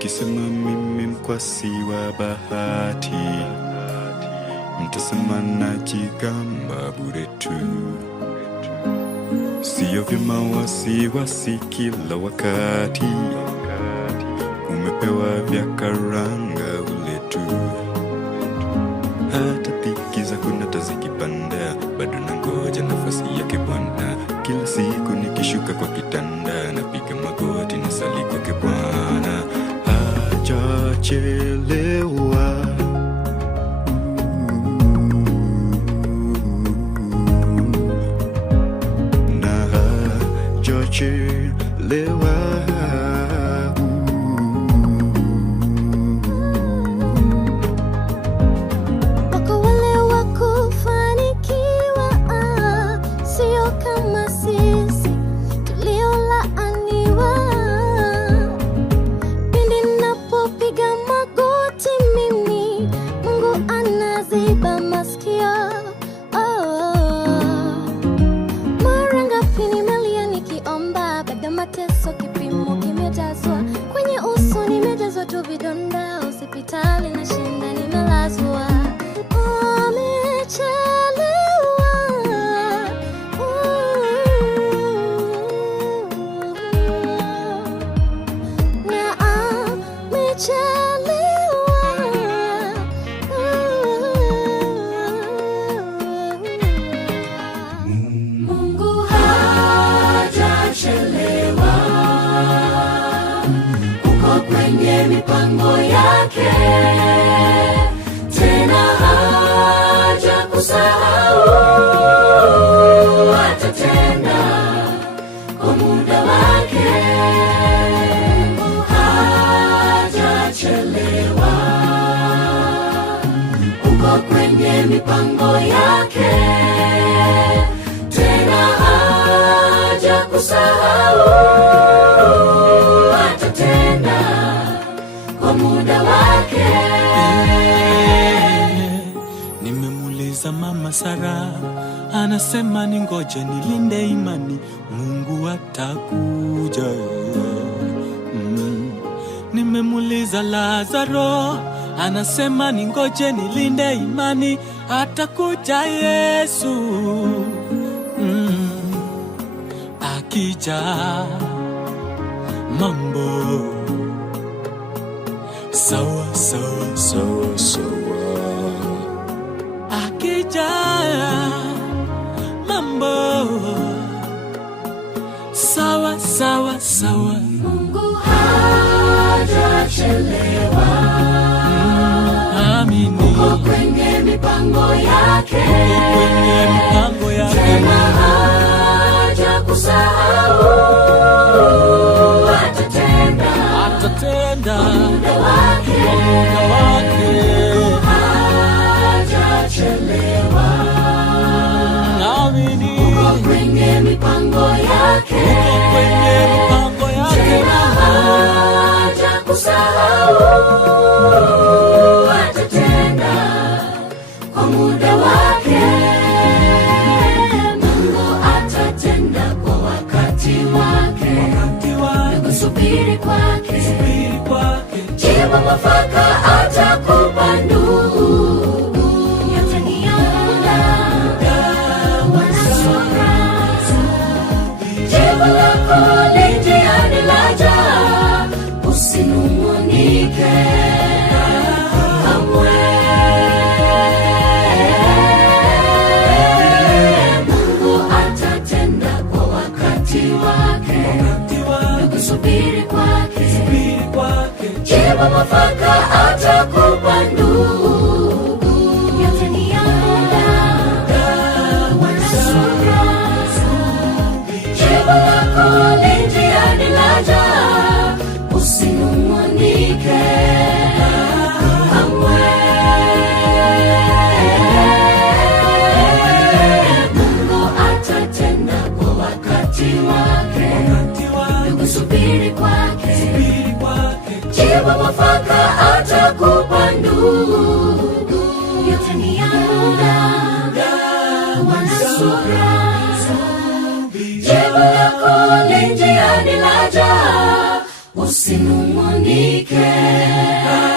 Nikisema mimi mkwasi wa bahati, mtasema najigamba bure tu. Sio vyema wasiwasi kila wakati, umepewa vya karanga ule tu. Hata dhiki zako natazikipanda, bado nangoja nafasi yake Bwana. Kila siku nikishuka kwa kitanda, napiga magoti na sali kwake Bwana. Hajachelewa, na hajachelewa. Mateso kipimo kimejazwa, kwenye uso nimejazwa tu vidonda, hospitali na shinda nimelazwa. Amechelewa, na amechelewa. Mungu hajachelewa, kwenye mipango yake, tena hajakusahau, atatenda kwa muda wake. Hajachelewa, uko kwenye mipango yake, tena hajakusahau, muda wake. Nimemuuliza Mama Sara, anasema ningoje nilinde imani, Mungu atakuja. Nimemuuliza Lazaro, anasema ningoje nilinde imani, atakuja Yesu. Akija mambo sawa sawa sawa sawa, akija mambo sawa sawa sawa. Mungu hajachelewa, amini, uko kwenye mipango yake, tena hajakusahau, atatenda muda wake. Hajachelewa, uko kwenye mipango yake, tena hajakusahau, atatenda kwa muda wake. Mungu atatenda kwa wakati wake, subiri kwake, jibu mwafaka atakupa ndugu. Yote ni ya muda, wanasura, jibu lako li njiani laja, usinung'unike kamwe. Mungu atatenda kwa wakati wake, subiri kwake, jibu mwafaka atakupa ndugu. Yote ni ya muda, wanasura, jibu lako li njiani laja, usinung'unike kamwe. Mungu atatenda kwa wakati wake, subiri kwake, jibu mwafaka atakupa ndugu. Yote ni ya muda, wanasura, jibu lako li njiani laja, usinung'unike. usihuzunike.